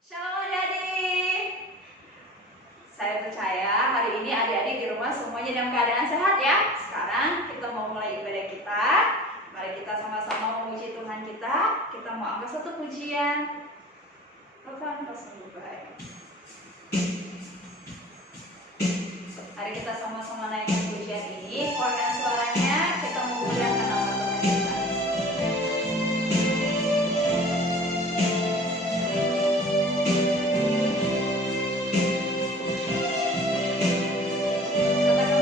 Shalom adik-adik. Saya percaya hari ini adik-adik di rumah semuanya dalam keadaan sehat ya. Sekarang kita mau mulai ibadah kita. Mari kita sama-sama memuji Tuhan kita. Kita mau angkat satu pujian. Bapa Engkau sungguh baik. Mari kita sama-sama naikkan pujian ini. Keluarkan suaranya. Kita memuliakan nama Tuhan kita. Katakan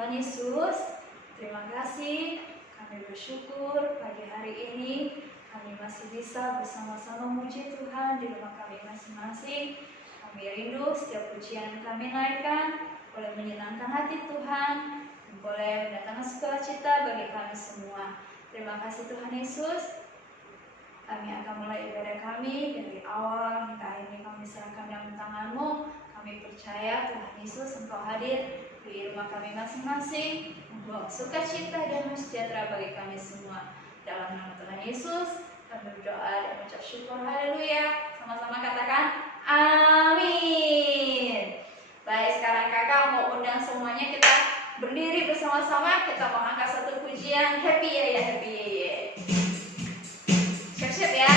Tuhan Yesus, terima kasih. Kami bersyukur pagi hari ini kami masih bisa bersama-sama memuji Tuhan di rumah kami masing-masing. Kami rindu setiap pujian yang kami naikkan boleh menyenangkan hati Tuhan, boleh mendatangkan sukacita bagi kami semua. Terima kasih Tuhan Yesus. Kami akan mulai ibadah kami dari awal hingga akhirnya kami serahkan dalam tangan-Mu. Kami percaya Tuhan Yesus Engkau hadir di rumah kami masing-masing, membawa sukacita dan sejahtera bagi kami semua. Dalam nama Tuhan Yesus, kami berdoa dan mengucap syukur. Haleluya. Sama-sama katakan amin. Baik, sekarang kakak mau undang semuanya kita berdiri bersama-sama. Kita mau angkat satu pujian. Happy ya, happy ya. Siap-siap ya.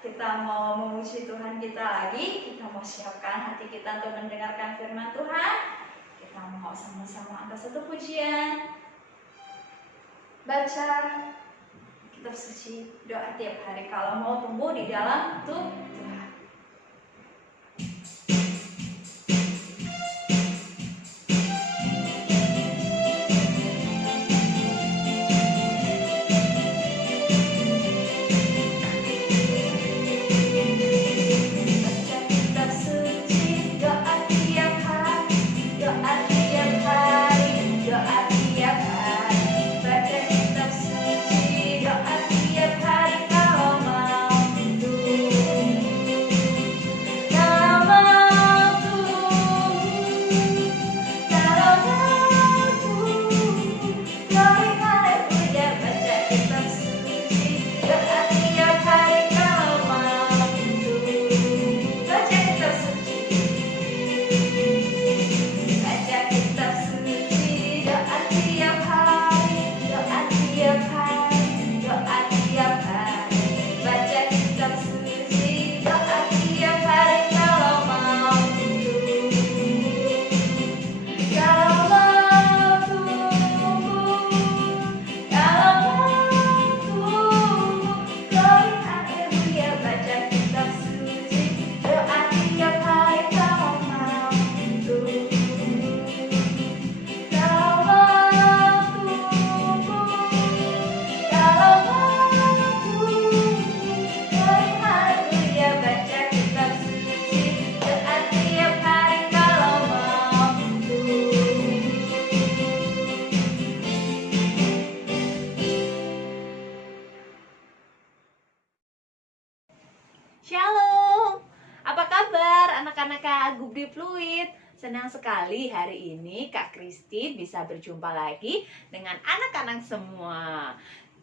Kita mau memuji Tuhan kita lagi. Kita mau siapkan hati kita untuk mendengarkan firman Tuhan. Kita mau sama-sama angkat satu pujian, baca kitab suci, doa tiap hari kalau mau tumbuh di dalam Tuhan. Senang sekali hari ini Kak Kristi bisa berjumpa lagi dengan anak-anak semua.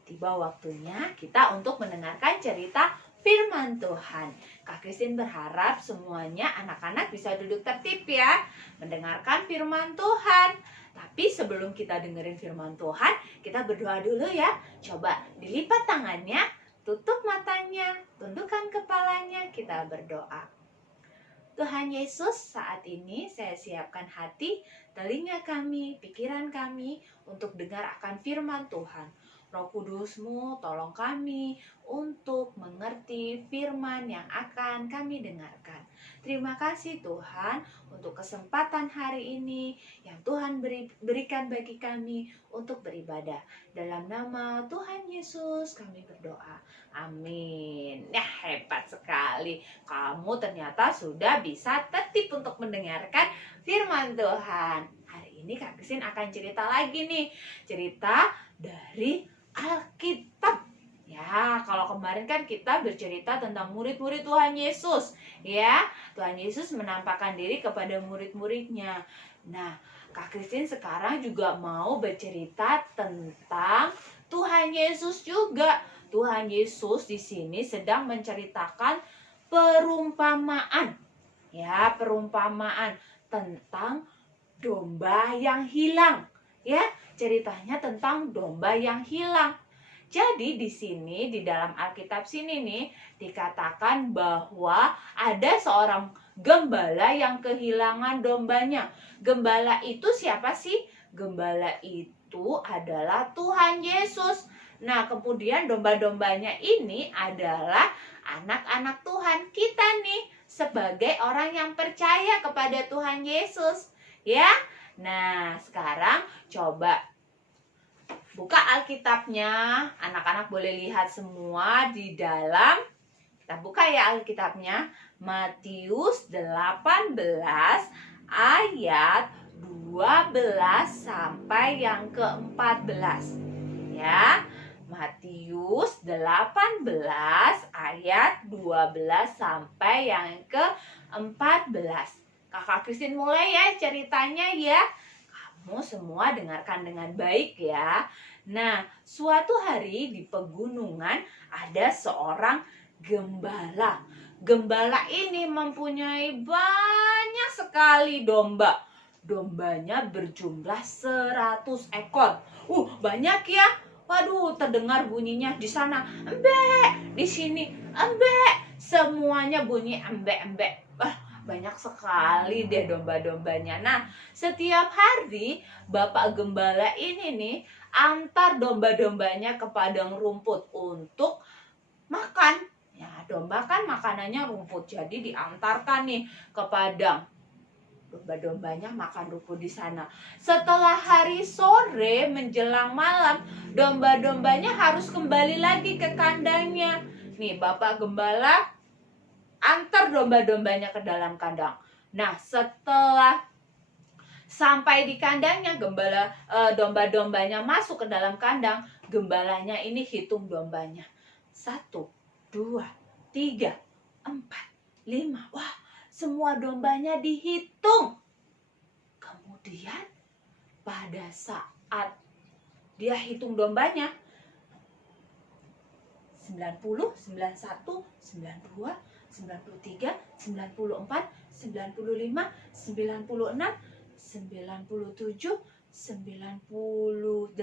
Tiba waktunya kita untuk mendengarkan cerita firman Tuhan. Kak Kristin berharap semuanya anak-anak bisa duduk tertib ya, mendengarkan firman Tuhan. Tapi sebelum kita dengerin firman Tuhan, kita berdoa dulu ya. Coba dilipat tangannya, tutup matanya, tundukkan kepalanya, kita berdoa. Tuhan Yesus, saat ini saya siapkan hati, telinga kami, pikiran kami untuk dengar akan firman Tuhan. Roh Kudus-Mu tolong kami untuk mengerti firman yang akan kami dengarkan. Terima kasih Tuhan untuk kesempatan hari ini yang Tuhan berikan bagi kami untuk beribadah. Dalam nama Tuhan Yesus kami berdoa. Amin. Ya, hebat sekali. Kamu ternyata sudah bisa tertib untuk mendengarkan firman Tuhan. Hari ini Kak Kristin akan cerita lagi nih. Cerita dari Alkitab. Ya, kalau kemarin kan kita bercerita tentang murid-murid Tuhan Yesus. Ya, Tuhan Yesus menampakkan diri kepada murid-muridnya. Nah, Kak Kristin sekarang juga mau bercerita tentang Tuhan Yesus juga. Tuhan Yesus di sini sedang menceritakan perumpamaan. Ya, perumpamaan tentang domba yang hilang. Ya, ceritanya tentang domba yang hilang. Jadi di sini di dalam Alkitab sini nih dikatakan bahwa ada seorang gembala yang kehilangan dombanya. Gembala itu siapa sih? Gembala itu adalah Tuhan Yesus. Nah, kemudian domba-dombanya ini adalah anak-anak Tuhan kita nih sebagai orang yang percaya kepada Tuhan Yesus. Ya. Nah, sekarang coba buka Alkitabnya. Anak-anak boleh lihat semua di dalam. Kita buka ya Alkitabnya. Matius 18 ayat 12 sampai yang ke-14. Ya. Matius 18 ayat 12 sampai yang ke-14. Kakak Kristin mulai ya ceritanya ya. Kamu semua dengarkan dengan baik ya. Nah, suatu hari di pegunungan ada seorang gembala. Gembala ini mempunyai banyak sekali domba. Dombanya berjumlah 100 ekor. Banyak ya. Waduh, terdengar bunyinya di sana embek, di sini embek. Semuanya bunyi embek-embek. Banyak sekali deh domba-dombanya. Nah, setiap hari Bapak Gembala ini nih antar domba-dombanya ke padang rumput untuk makan. Ya, domba kan makanannya rumput, jadi diantarkan nih ke padang. Domba-dombanya makan rumput di sana. Setelah hari sore menjelang malam, domba-dombanya harus kembali lagi ke kandangnya. Nih, Bapak Gembala antar domba-dombanya ke dalam kandang. Nah, setelah sampai di kandangnya, domba-dombanya masuk ke dalam kandang, gembalanya ini hitung dombanya. 1, 2, 3, 4, 5. Wah, semua dombanya dihitung. Kemudian pada saat dia hitung dombanya, 90, 91, 92, 93, 94, 95, 96, 97, 98,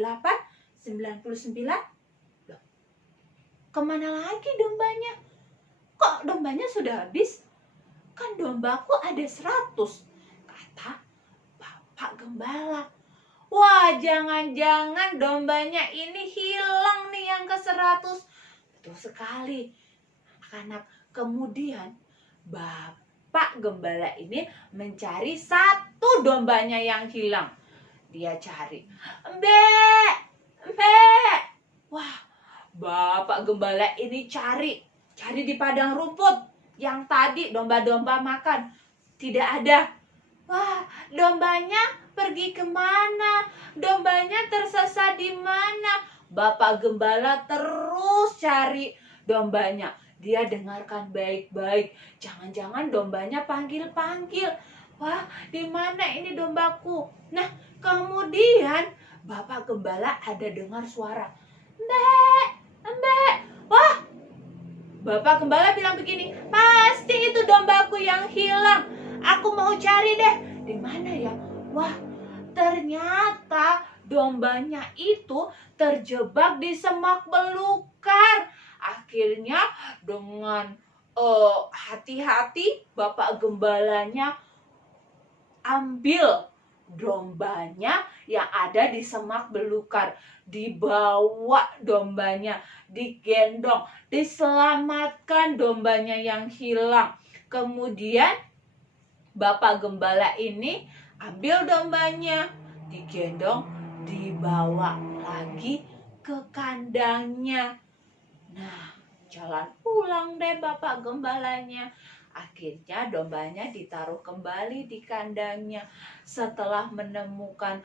99. Loh, kemana lagi dombanya? Kok dombanya sudah habis? Kan dombaku ada 100, kata Bapak Gembala. Wah, jangan-jangan dombanya ini hilang nih yang ke-100. Betul sekali, anak-anak. Kemudian Bapak Gembala ini mencari 1 dombanya yang hilang. Dia cari, embek, embek. Wah, Bapak Gembala ini cari di padang rumput yang tadi domba-domba makan. Tidak ada. Wah, dombanya pergi kemana? Dombanya tersesat di mana? Bapak Gembala terus cari dombanya. Dia dengarkan baik-baik. Jangan-jangan dombanya panggil-panggil. Wah, di mana ini dombaku? Nah, kemudian Bapak Gembala ada dengar suara, "Mbak, Mbak." Wah, Bapak Gembala bilang begini, "Pasti itu dombaku yang hilang. Aku mau cari deh. Di mana ya?" Wah, ternyata dombanya itu terjebak di semak belukar. Akhirnya dengan hati-hati Bapak Gembalanya ambil dombanya yang ada di semak belukar, dibawa dombanya, digendong, diselamatkan dombanya yang hilang. Kemudian Bapak Gembala ini ambil dombanya, digendong, dibawa lagi ke kandangnya. Nah, jalan pulang deh Bapak Gembalanya. Akhirnya dombanya ditaruh kembali di kandangnya. Setelah menemukan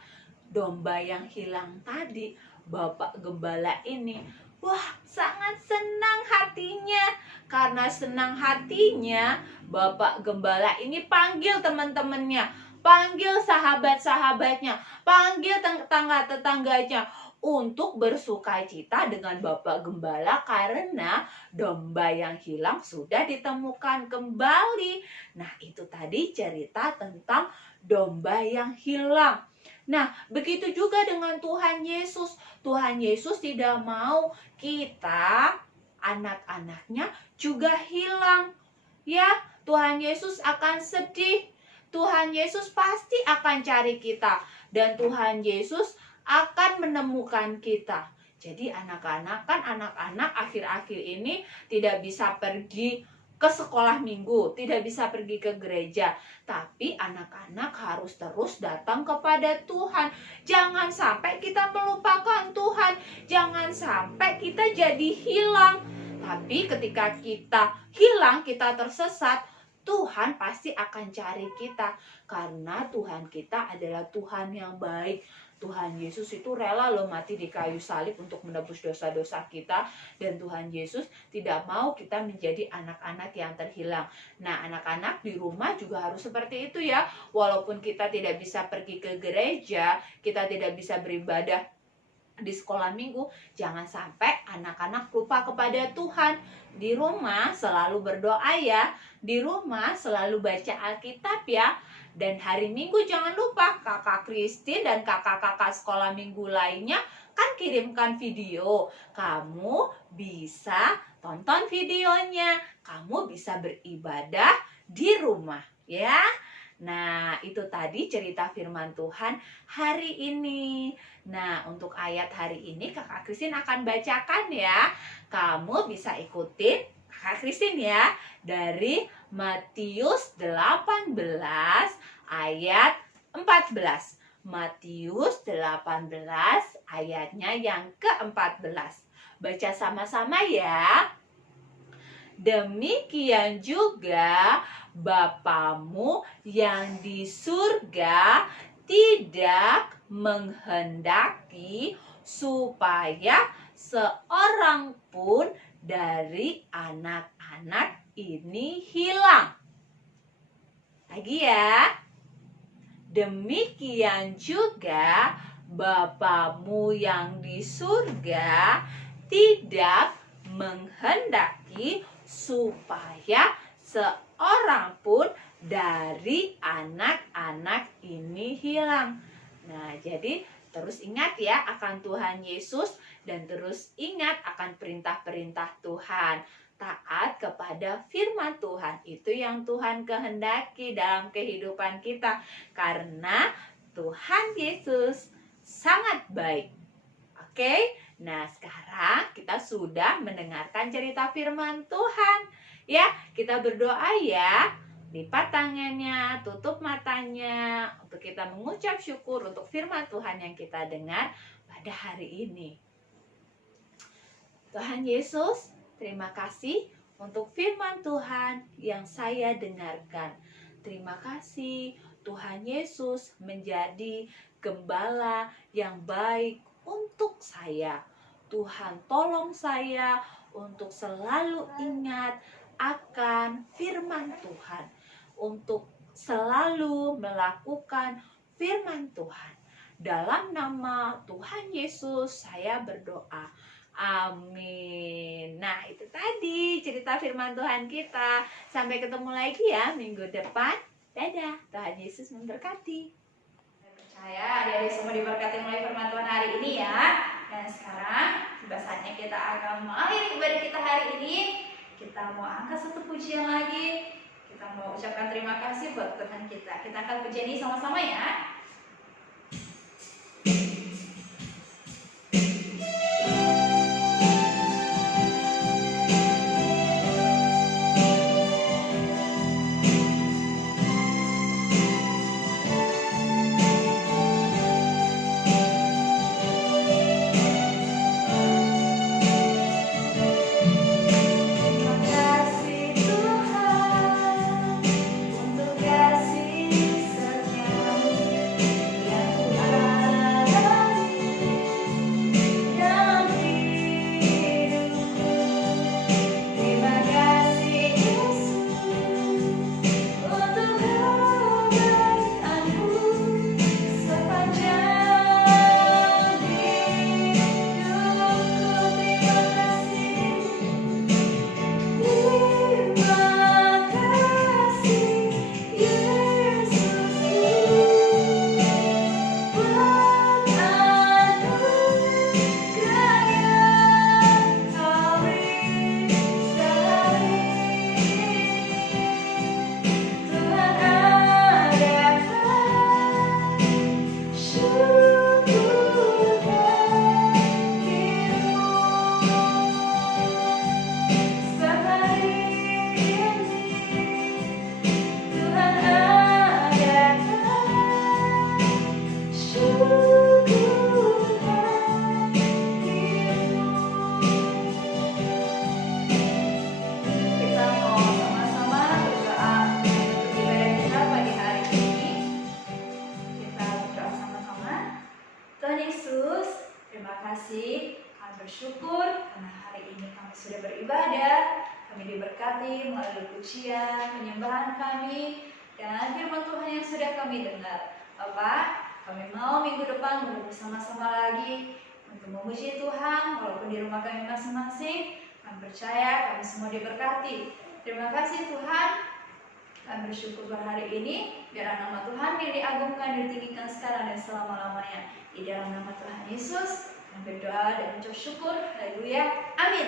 domba yang hilang tadi, Bapak Gembala ini, wah, sangat senang hatinya. Karena senang hatinya, Bapak Gembala ini panggil teman-temannya, panggil sahabat-sahabatnya, panggil tetangga-tetangganya untuk bersukacita dengan Bapak Gembala karena domba yang hilang sudah ditemukan kembali. Nah, itu tadi cerita tentang domba yang hilang. Nah, begitu juga dengan Tuhan Yesus. Tuhan Yesus tidak mau kita, anak-anaknya, juga hilang. Ya, Tuhan Yesus akan sedih. Tuhan Yesus pasti akan cari kita. Dan Tuhan Yesus akan menemukan kita. Jadi anak-anak akhir-akhir ini tidak bisa pergi ke sekolah minggu, tidak bisa pergi ke gereja. Tapi anak-anak harus terus datang kepada Tuhan. Jangan sampai kita melupakan Tuhan. Jangan sampai kita jadi hilang. Tapi ketika kita hilang, kita tersesat, Tuhan pasti akan cari kita. Karena Tuhan kita adalah Tuhan yang baik. Tuhan Yesus itu rela loh mati di kayu salib untuk menebus dosa-dosa kita. Dan Tuhan Yesus tidak mau kita menjadi anak-anak yang terhilang. Nah, anak-anak di rumah juga harus seperti itu ya. Walaupun kita tidak bisa pergi ke gereja, kita tidak bisa beribadah di sekolah minggu, jangan sampai anak-anak lupa kepada Tuhan. Di rumah selalu berdoa ya. Di rumah selalu baca Alkitab ya. Dan hari Minggu jangan lupa kakak Kristi dan kakak-kakak sekolah minggu lainnya kan kirimkan video. Kamu bisa tonton videonya. Kamu bisa beribadah di rumah ya. Nah, itu tadi cerita firman Tuhan hari ini. Nah, untuk ayat hari ini kakak Kristin akan bacakan ya. Kamu bisa ikutin kakak Kristin ya. Dari Matius 18 ayat 14. Matius 18 ayatnya yang ke-14. Baca sama-sama ya. Demikian juga Bapamu yang di surga tidak menghendaki supaya seorang pun dari anak-anak ini hilang. Lagi ya. Demikian juga Bapamu yang di surga tidak menghendaki supaya seorang pun dari anak-anak ini hilang. Nah, jadi terus ingat ya akan Tuhan Yesus dan terus ingat akan perintah-perintah Tuhan. Taat kepada firman Tuhan. Itu yang Tuhan kehendaki dalam kehidupan kita. Karena Tuhan Yesus sangat baik. Oke? Nah, sekarang kita sudah mendengarkan cerita firman Tuhan. Ya, kita berdoa ya. Lipat tangannya, tutup matanya untuk kita mengucap syukur untuk firman Tuhan yang kita dengar pada hari ini. Tuhan Yesus, terima kasih untuk firman Tuhan yang saya dengarkan. Terima kasih Tuhan Yesus menjadi gembala yang baik untuk saya. Tuhan tolong saya untuk selalu ingat akan firman Tuhan. Untuk selalu melakukan firman Tuhan. Dalam nama Tuhan Yesus saya berdoa. Amin. Nah, itu tadi cerita firman Tuhan kita. Sampai ketemu lagi ya minggu depan. Dadah. Tuhan Yesus memberkati. Saya percaya adik-adik semua diberkati melalui firman Tuhan hari ini ya. Dan sekarang tiba saatnya kita akan mengakhiri ibadah kita hari ini. Kita mau angkat satu pujian lagi. Kita mau ucapkan terima kasih buat Tuhan kita. Kita akan pujian ini sama-sama ya. Bersyukur karena hari ini kami sudah beribadah, kami diberkati melalui pujian, penyembahan kami, dan firman Tuhan yang sudah kami dengar. Bapak, kami mau minggu depan bersama-sama lagi untuk memuji Tuhan, walaupun di rumah kami masing-masing. Kami percaya kami semua diberkati. Terima kasih Tuhan. Kami bersyukur pada hari ini, biar nama Tuhan yang diagungkan, ditinggikan sekarang dan selama-lamanya. Di dalam nama Tuhan Yesus, kami berdoa dan ucap syukur. Haleluya. Amin.